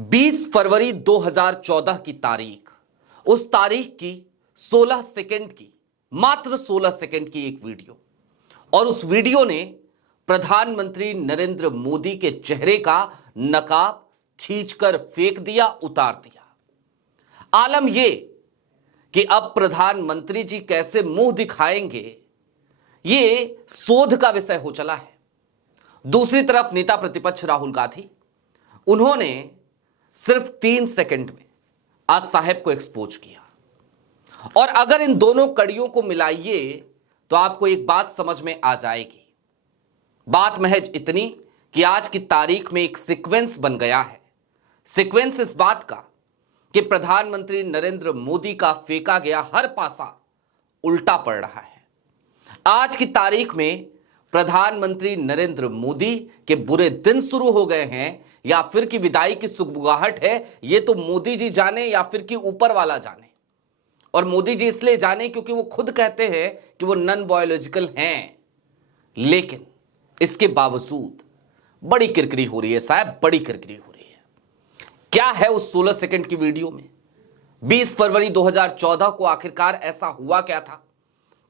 20 फरवरी 2014 की तारीख, उस तारीख की 16 सेकंड की, मात्र 16 सेकंड की एक वीडियो, और उस वीडियो ने प्रधानमंत्री नरेंद्र मोदी के चेहरे का नकाब खींचकर फेंक दिया, उतार दिया। आलम यह कि अब प्रधानमंत्री जी कैसे मुंह दिखाएंगे, यह शोध का विषय हो चला है। दूसरी तरफ नेता प्रतिपक्ष राहुल गांधी, उन्होंने सिर्फ 3 सेकंड में आज साहब को एक्सपोज किया। और अगर इन दोनों कड़ियों को मिलाइए तो आपको एक बात समझ में आ जाएगी। बात महज इतनी कि आज की तारीख में एक सीक्वेंस बन गया है। सीक्वेंस इस बात का कि प्रधानमंत्री नरेंद्र मोदी का फेंका गया हर पासा उल्टा पड़ रहा है। आज की तारीख में प्रधानमंत्री नरेंद्र मोदी के बुरे दिन शुरू हो गए हैं, या फिर कि विदाई की सुगबुगाहट है, यह तो मोदी जी जाने या फिर कि ऊपर वाला जाने। और मोदी जी इसलिए जाने क्योंकि वो खुद कहते हैं कि वो नॉन बायोलॉजिकल हैं, लेकिन इसके बावजूद बड़ी किरकिरी हो रही है साहब, बड़ी किरकिरी हो रही है। क्या है उस 16 सेकंड की वीडियो में? 20 फरवरी 2014 को आखिरकार ऐसा हुआ क्या था?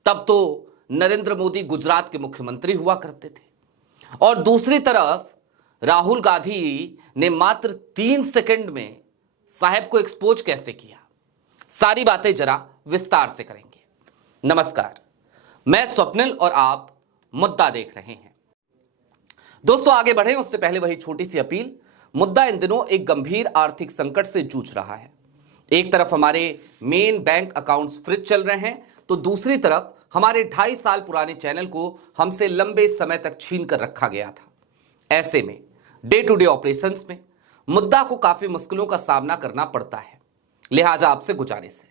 तब तो नरेंद्र मोदी गुजरात के मुख्यमंत्री हुआ करते थे, और दूसरी तरफ राहुल गांधी ने मात्र 3 सेकंड में साहब को एक्सपोज कैसे किया? सारी बातें जरा विस्तार से करेंगे। नमस्कार, मैं स्वप्निल और आप मुद्दा देख रहे हैं। दोस्तों, आगे बढ़े उससे पहले वही छोटी सी अपील। मुद्दा इन दिनों एक गंभीर आर्थिक संकट से जूझ रहा है। एक तरफ हमारे मेन बैंक अकाउंट्स फ्रीज चल रहे हैं, तो दूसरी तरफ हमारे 2.5 साल पुराने चैनल को हमसे लंबे समय तक छीन कर रखा गया था। ऐसे में डे टू डे ऑपरेशंस में मुद्दा को काफी मुश्किलों का सामना करना पड़ता है। लिहाजा आपसे गुजारिश है,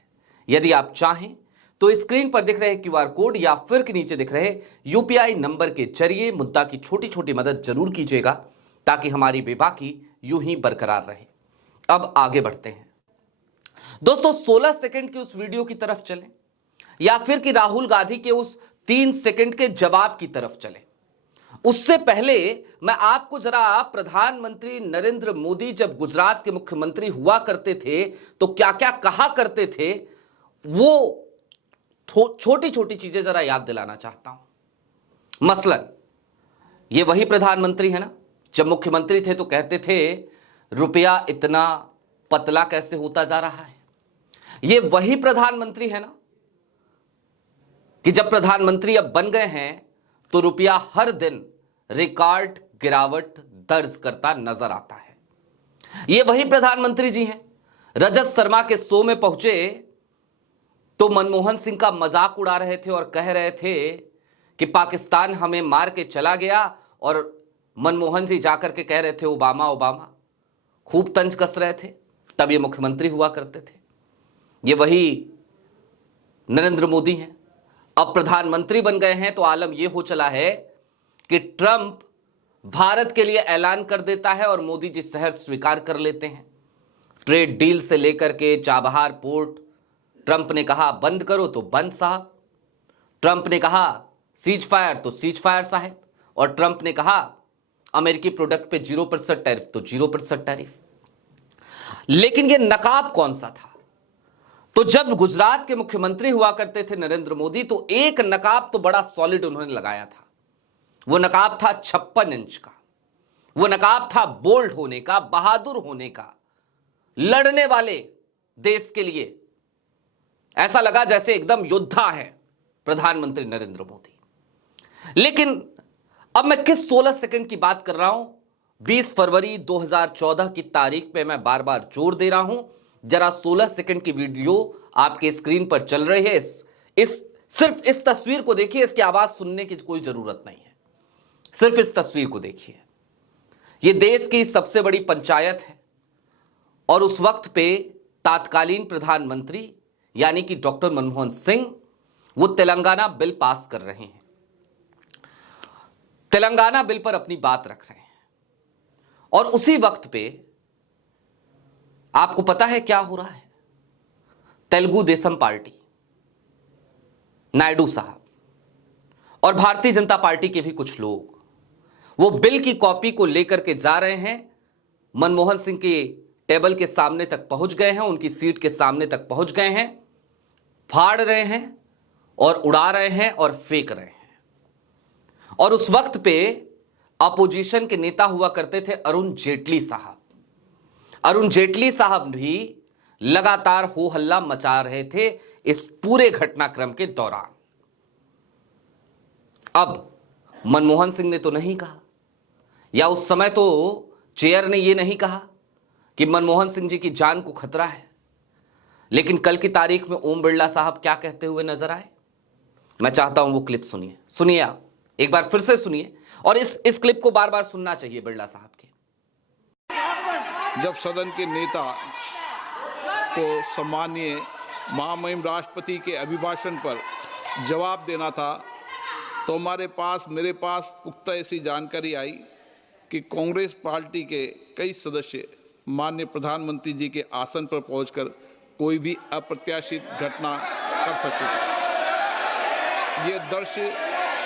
यदि आप चाहें तो स्क्रीन पर दिख रहे क्यूआर कोड या फिर के नीचे दिख रहे यूपीआई नंबर के जरिए मुद्दा की छोटी छोटी मदद जरूर कीजिएगा, ताकि हमारी बेबाकी यूं ही बरकरार रहे। अब आगे बढ़ते हैं। दोस्तों, 16 सेकंड की उस वीडियो की तरफ चलें, या फिर कि राहुल गांधी के उस 3 सेकंड के जवाब की तरफ चलें। उससे पहले मैं आपको जरा प्रधानमंत्री नरेंद्र मोदी जब गुजरात के मुख्यमंत्री हुआ करते थे तो क्या क्या कहा करते थे, वो छोटी छोटी चीजें जरा याद दिलाना चाहता हूं। मसलन ये वही प्रधानमंत्री है ना, जब मुख्यमंत्री थे तो कहते थे रुपया इतना पतला कैसे होता जा रहा है। ये वही प्रधानमंत्री है ना कि जब प्रधानमंत्री अब बन गए हैं तो रुपया हर दिन रिकॉर्ड गिरावट दर्ज करता नजर आता है। ये वही प्रधानमंत्री जी हैं, रजत शर्मा के शो में पहुंचे तो मनमोहन सिंह का मजाक उड़ा रहे थे और कह रहे थे कि पाकिस्तान हमें मार के चला गया, और मनमोहन जी जाकर के कह रहे थे ओबामा ओबामा, खूब तंज कस रहे थे। तब ये मुख्यमंत्री हुआ करते थे। ये वही नरेंद्र मोदी हैं, अब प्रधानमंत्री बन गए हैं तो आलम यह हो चला है कि ट्रंप भारत के लिए ऐलान कर देता है और मोदी जी शहर स्वीकार कर लेते हैं। ट्रेड डील से लेकर के चाबहार पोर्ट, ट्रंप ने कहा बंद करो तो बंद साहब, ट्रंप ने कहा सीज फायर तो सीज फायर साहब, और ट्रंप ने कहा अमेरिकी प्रोडक्ट पे 0% टैरिफ तो 0% टैरिफ। लेकिन यह नकाब कौन सा था? तो जब गुजरात के मुख्यमंत्री हुआ करते थे नरेंद्र मोदी, तो एक नकाब तो बड़ा सॉलिड उन्होंने लगाया था। वो नकाब था 56 इंच का। वो नकाब था बोल्ड होने का, बहादुर होने का, लड़ने वाले देश के लिए। ऐसा लगा जैसे एकदम योद्धा है प्रधानमंत्री नरेंद्र मोदी। लेकिन अब मैं किस 16 सेकंड की बात कर रहा हूं? 20 फरवरी 2014 की तारीख पे मैं बार बार जोर दे रहा हूं। जरा 16 सेकंड की वीडियो आपके स्क्रीन पर चल रही है, सिर्फ इस तस्वीर को देखिए, इसकी आवाज सुनने की कोई जरूरत नहीं है, सिर्फ इस तस्वीर को देखिए। यह देश की सबसे बड़ी पंचायत है, और उस वक्त पे तात्कालीन प्रधानमंत्री यानी कि डॉक्टर मनमोहन सिंह वो तेलंगाना बिल पास कर रहे हैं, तेलंगाना बिल पर अपनी बात रख रहे हैं। और उसी वक्त पे आपको पता है क्या हो रहा है? तेलुगु देशम पार्टी, नायडू साहब और भारतीय जनता पार्टी के भी कुछ लोग वो बिल की कॉपी को लेकर के जा रहे हैं मनमोहन सिंह के टेबल के सामने तक पहुंच गए हैं, उनकी सीट के सामने तक पहुंच गए हैं, फाड़ रहे हैं और उड़ा रहे हैं और फेंक रहे हैं। और उस वक्त पे अपोजिशन के नेता हुआ करते थे अरुण जेटली साहब। अरुण जेटली साहब भी लगातार हो हल्ला मचा रहे थे इस पूरे घटनाक्रम के दौरान। अब मनमोहन सिंह ने तो नहीं कहा, या उस समय तो चेयर ने यह नहीं कहा कि मनमोहन सिंह जी की जान को खतरा है, लेकिन कल की तारीख में ओम बिरला साहब क्या कहते हुए नजर आए, मैं चाहता हूं वो क्लिप सुनिए आप एक बार फिर से सुनिए, और इस क्लिप को बार बार सुनना चाहिए बिरला साहब के। जब सदन के नेता को सम्मानीय महामहिम राष्ट्रपति के अभिभाषण पर जवाब देना था, तो मेरे पास पुख्ता ऐसी जानकारी आई कि कांग्रेस पार्टी के कई सदस्य माननीय प्रधानमंत्री जी के आसन पर पहुंचकर कोई भी अप्रत्याशित घटना कर सकते थे। ये दृश्य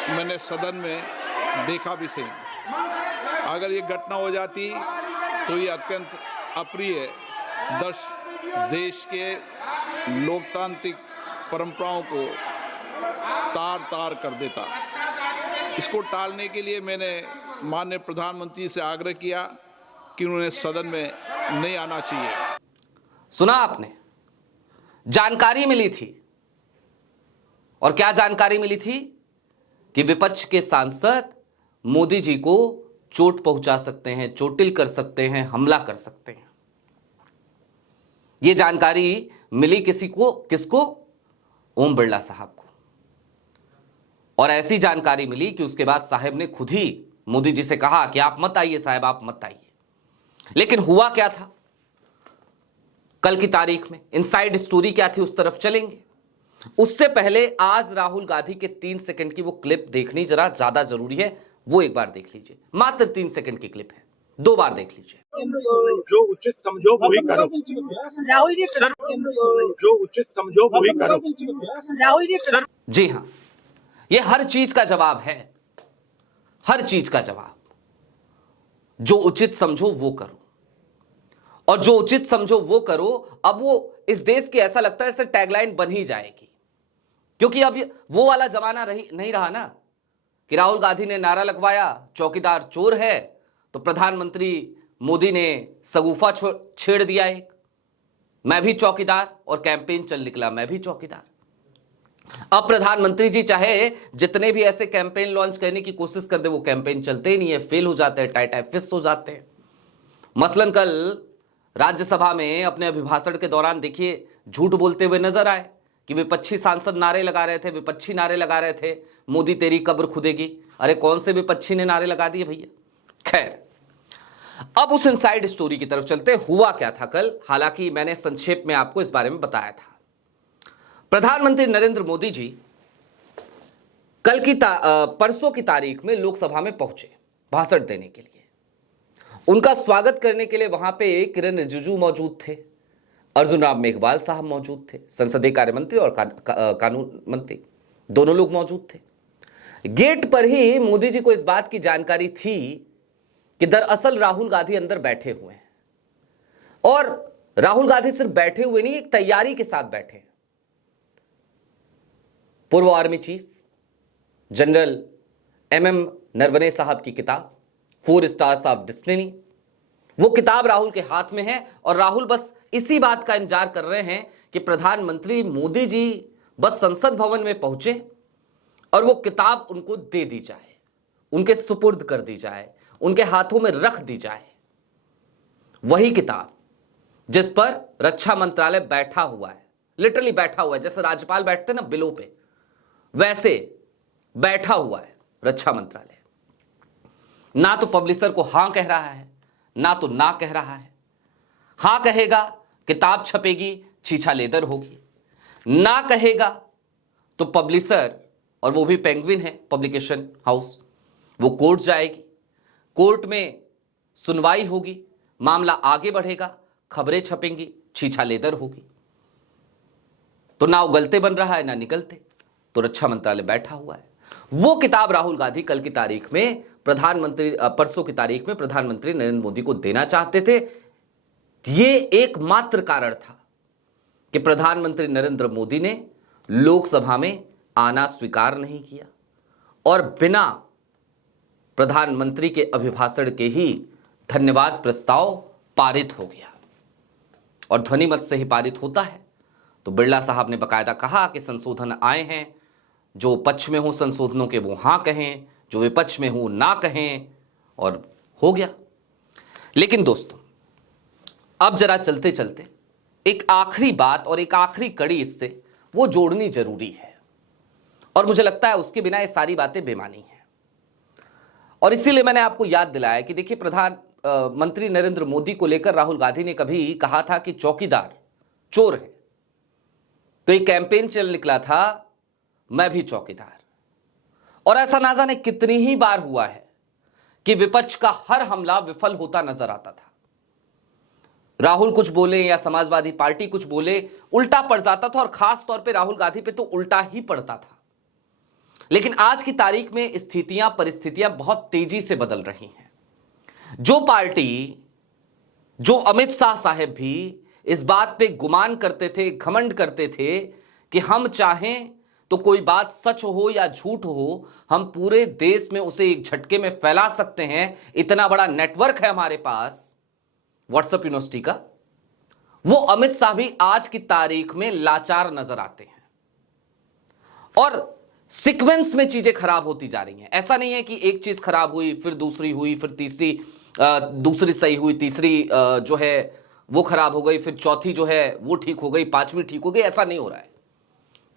मैंने सदन में देखा भी सही। अगर ये घटना हो जाती तो ये अत्यंत अप्रिय दृश्य देश के लोकतांत्रिक परंपराओं को तार तार कर देता। इसको टालने के लिए मैंने माननीय प्रधानमंत्री से आग्रह किया कि उन्हें सदन में नहीं आना चाहिए। सुना आपने, जानकारी मिली थी, और क्या जानकारी मिली थी कि विपक्ष के सांसद मोदी जी को चोट पहुंचा सकते हैं, चोटिल कर सकते हैं, हमला कर सकते हैं। यह जानकारी मिली किसको? ओम बिरला साहब को। और ऐसी जानकारी मिली कि उसके बाद साहब ने खुद ही मोदी जी से कहा कि आप मत आइए साहब, आप मत आइए। लेकिन हुआ क्या था कल की तारीख में, इनसाइड स्टोरी क्या थी, उस तरफ चलेंगे। उससे पहले आज राहुल गांधी के 3 सेकंड की वो क्लिप देखनी जरा ज्यादा जरूरी है, वो एक बार देख लीजिए। मात्र 3 सेकंड की क्लिप है, 2 बार देख लीजिए। जो उचित समझो वही करो राहुल जी सर, जो उचित समझो वही करो राहुल जी सर। जी हां, ये हर चीज का जवाब है, हर चीज का जवाब। जो उचित समझो वो करो, और जो उचित समझो वो करो, अब वो इस देश की ऐसा लगता है ऐसे टैगलाइन बन ही जाएगी, क्योंकि अब वो वाला जमाना नहीं रहा ना कि राहुल गांधी ने नारा लगवाया चौकीदार चोर है, तो प्रधानमंत्री मोदी ने सगुफा छेड़ दिया एक, मैं भी चौकीदार, और कैंपेन चल निकला मैं भी चौकीदार। अब प्रधानमंत्री जी चाहे जितने भी ऐसे कैंपेन लॉन्च करने की कोशिश कर दे, वो कैंपेन चलते ही नहीं है, फेल हो जाते हैं, टाइट फिस हो जाते हैं। मसलन कल राज्यसभा में अपने अभिभाषण के दौरान देखिए झूठ बोलते हुए नजर आए कि विपक्षी सांसद नारे लगा रहे थे, विपक्षी नारे लगा रहे थे, मोदी तेरी कब्र खुदेगी। अरे कौन से विपक्षी ने नारे लगा दिए भैया? खैर, अब उस इनसाइड स्टोरी की तरफ चलते। हुआ क्या था कल, हालांकि मैंने संक्षेप में आपको इस बारे में बताया था। प्रधानमंत्री नरेंद्र मोदी जी कल की परसों की तारीख में लोकसभा में पहुंचे भाषण देने के लिए। उनका स्वागत करने के लिए वहां पे किरण रिजिजू मौजूद थे, अर्जुन राम मेघवाल साहब मौजूद थे, संसदीय कार्य मंत्री और कानून मंत्री, दोनों लोग मौजूद थे। गेट पर ही मोदी जी को इस बात की जानकारी थी कि दरअसल राहुल गांधी अंदर बैठे हुए हैं, और राहुल गांधी सिर्फ बैठे हुए नहीं, एक तैयारी के साथ बैठे हैं। पूर्व army chief general MM Naravane साहब की किताब 4 स्टार्स ऑफ डेस्टिनी, वो किताब राहुल के हाथ में है, और राहुल बस इसी बात का इंतजार कर रहे हैं कि प्रधानमंत्री मोदी जी बस संसद भवन में पहुंचे और वो किताब उनको दे दी जाए, उनके सुपुर्द कर दी जाए, उनके हाथों में रख दी जाए। वही किताब जिस पर रक्षा मंत्रालय बैठा हुआ है, लिटरली बैठा हुआ है, जैसे राज्यपाल बैठते ना बिलों पे, वैसे बैठा हुआ है रक्षा मंत्रालय। ना तो पब्लिशर को हां कह रहा है, ना तो ना कह रहा है। हां कहेगा किताब छपेगी, छीछा लेदर होगी, ना कहेगा तो पब्लिशर, और वो भी पेंगुइन है पब्लिकेशन हाउस, वो कोर्ट जाएगी, कोर्ट में सुनवाई होगी, मामला आगे बढ़ेगा, खबरें छपेंगी, छीछा लेदर होगी। तो ना उगलते बन रहा है ना निकलते, तो रक्षा मंत्रालय बैठा हुआ है। वो किताब राहुल गांधी कल की तारीख में परसों की तारीख में प्रधानमंत्री नरेंद्र मोदी को देना चाहते थे, ये एकमात्र कारण था कि प्रधानमंत्री नरेंद्र मोदी ने लोकसभा में आना स्वीकार नहीं किया और बिना प्रधानमंत्री के अभिभाषण के ही धन्यवाद प्रस्ताव पारित हो गया। और ध्वनिमत से ही पारित होता है। तो बिरला साहब ने बकायदा कहा कि संशोधन आए हैं, जो पक्ष में हो संशोधनों के वो हां कहें, जो विपक्ष में हो ना कहें, और हो गया। लेकिन दोस्तों, अब जरा चलते चलते एक आखिरी बात और एक आखिरी कड़ी इससे वो जोड़नी जरूरी है, और मुझे लगता है उसके बिना ये सारी बातें बेमानी हैं। और इसीलिए मैंने आपको याद दिलाया कि देखिए, प्रधानमंत्री नरेंद्र मोदी को लेकर राहुल गांधी ने कभी कहा था कि चौकीदार चोर है, तो एक कैंपेन चल निकला था, मैं भी चौकीदार। और ऐसा ना जाने कितनी ही बार हुआ है कि विपक्ष का हर हमला विफल होता नजर आता था। राहुल कुछ बोले या समाजवादी पार्टी कुछ बोले, उल्टा पड़ जाता था, और खास तौर पे राहुल गांधी पे तो उल्टा ही पड़ता था। लेकिन आज की तारीख में स्थितियां, परिस्थितियां बहुत तेजी से बदल रही हैं। जो पार्टी, जो अमित शाह साहब भी इस बात पे गुमान करते थे, घमंड करते थे कि हम चाहें तो कोई बात सच हो या झूठ हो, हम पूरे देश में उसे एक झटके में फैला सकते हैं, इतना बड़ा नेटवर्क है हमारे पास व्हाट्सएप यूनिवर्सिटी का, वो अमित शाह भी आज की तारीख में लाचार नजर आते हैं। और सीक्वेंस में चीजें खराब होती जा रही हैं। ऐसा नहीं है कि एक चीज खराब हुई, फिर दूसरी हुई, फिर तीसरी, दूसरी सही हुई, तीसरी जो है वो खराब हो गई, फिर चौथी जो है वो ठीक हो गई, पांचवी ठीक हो गई। ऐसा नहीं हो रहा है।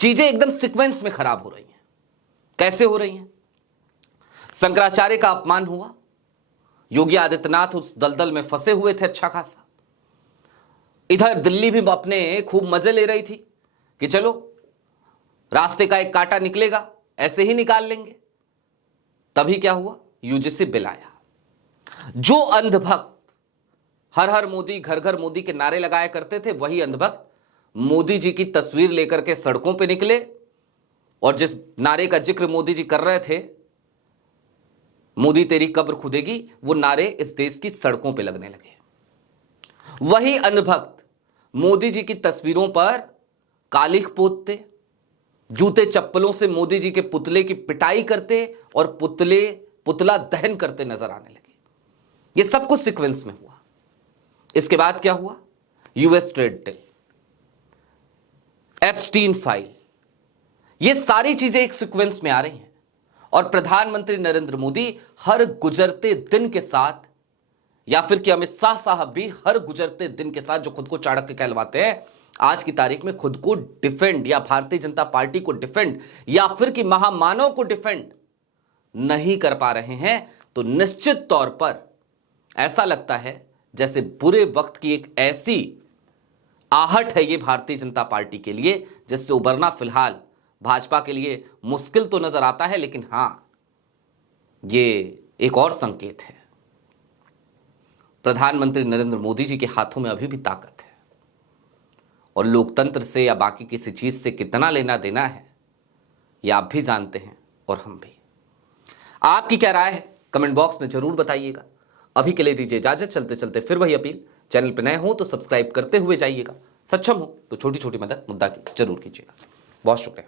चीजें एकदम सीक्वेंस में खराब हो रही हैं। कैसे हो रही हैं? शंकराचार्य का अपमान हुआ, योगी आदित्यनाथ उस दलदल में फंसे हुए थे अच्छा खासा। इधर दिल्ली भी अपने खूब मजे ले रही थी कि चलो रास्ते का एक कांटा निकलेगा, ऐसे ही निकाल लेंगे। तभी क्या हुआ? यूजीसी बिल आया। जो अंधभक्त हर हर मोदी, घर घर मोदी के नारे लगाया करते थे, वही अंधभक्त मोदी जी की तस्वीर लेकर के सड़कों पे निकले, और जिस नारे का जिक्र मोदी जी कर रहे थे, मोदी तेरी कब्र खुदेगी, वो नारे इस देश की सड़कों पे लगने लगे। वही अंधभक्त मोदी जी की तस्वीरों पर कालिख पोतते, जूते चप्पलों से मोदी जी के पुतले की पिटाई करते और पुतला दहन करते नजर आने लगे। ये सब कुछ सीक्वेंस में हुआ। इसके बाद क्या हुआ? US trade deal, Epstein file, ये सारी चीजें एक सीक्वेंस में आ रही हैं। और प्रधानमंत्री नरेंद्र मोदी हर गुजरते दिन के साथ, या फिर कि अमित शाह साहब भी हर गुजरते दिन के साथ, जो खुद को चाणक्य कहलवाते हैं, आज की तारीख में खुद को डिफेंड, या भारतीय जनता पार्टी को डिफेंड, या फिर कि महामानव को डिफेंड नहीं कर पा रहे हैं। तो निश्चित तौर पर ऐसा लगता है जैसे बुरे वक्त की एक ऐसी आहट है ये भारतीय जनता पार्टी के लिए, जिससे उबरना फिलहाल भाजपा के लिए मुश्किल तो नजर आता है। लेकिन हां, ये एक और संकेत है, प्रधानमंत्री नरेंद्र मोदी जी के हाथों में अभी भी ताकत है, और लोकतंत्र से या बाकी किसी चीज से कितना लेना देना है, ये आप भी जानते हैं और हम भी। आपकी क्या राय है? कमेंट बॉक्स में जरूर बताइएगा। अभी के लिए दीजिए इजाजत। चलते चलते फिर वही अपील, चैनल पर नए हो तो सब्सक्राइब करते हुए जाइएगा, सक्षम हो तो छोटी छोटी मदद मुद्दा की जरूर कीजिएगा। बहुत शुक्रिया।